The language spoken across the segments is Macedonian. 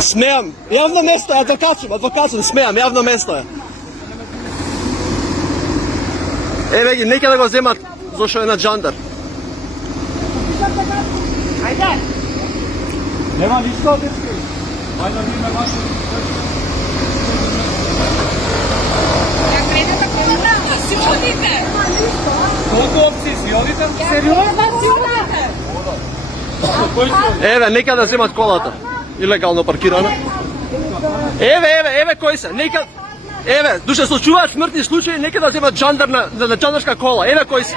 Смеам. Јавно место е, адвокат сум, смеам, јавно место е. Еве ги, нека да го земат, зашо е на джандар. Ајде. Нема ништо, дечки. Ајде, видиме вашето. Колку опции си одите? Еве, нека да земат колата. Илегално паркирана. Еве кои се. Нека еве, душе случуваат смртни случаи, нека да земат джандар на джандарска кола. Еве кои се.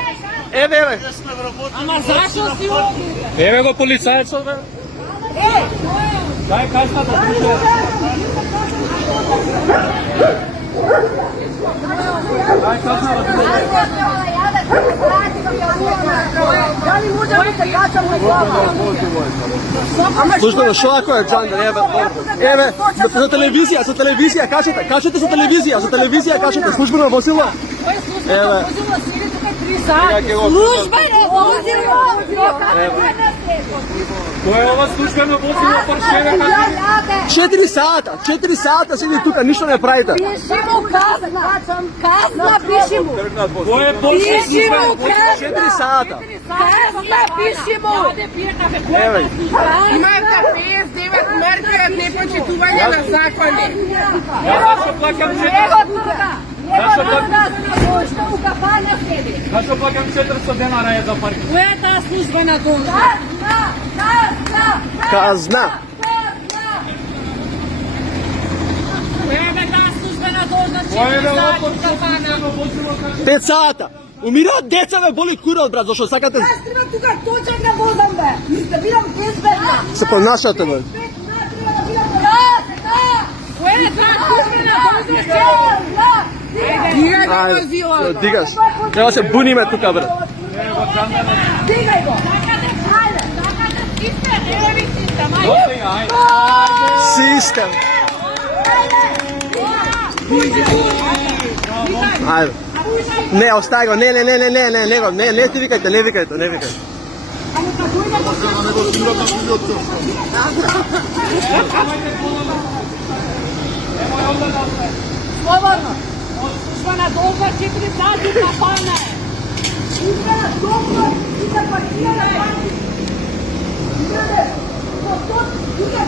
Еве. Ама зашто си овде? Еве го полицајецот, бе. Дај касната. Дај касната. Дали може да се качам на глава? Службено, шо ако е джандар? Еве, за телевизија, качете за телевизија, качете службено возило. Еве. Службено возило! Кој е ова службено возило, паршеве, кажи? 4 сата седи тука, ништо не правите. Пиши му казна пиши му. Кој е почне службено возило? 4 сата. Казна пиши му. Еве. Имате 59 мерки од непочитување на закони. Јас зашто плакам 400 денара е за паркинг? Која е таа службена должност? Казна. Која е таа службена должност? Кој е ова кафана? возило, кажи? 5 сата. Умираат деца, бе, боли курот, брат, зашто сакате Јас треба тука точак да возам, бе. Да бидам безбедна. се понашате, бе. Која е таа службена должност? Дигај возило. Дигаш. Треба се буниме тука, брат. Дигај го. Систем. Ајде. Не, остај го, не ти викајте, не викајте. Слободно. Службена должност 4 сати кафана е. Службена должност и за паркиране. Тука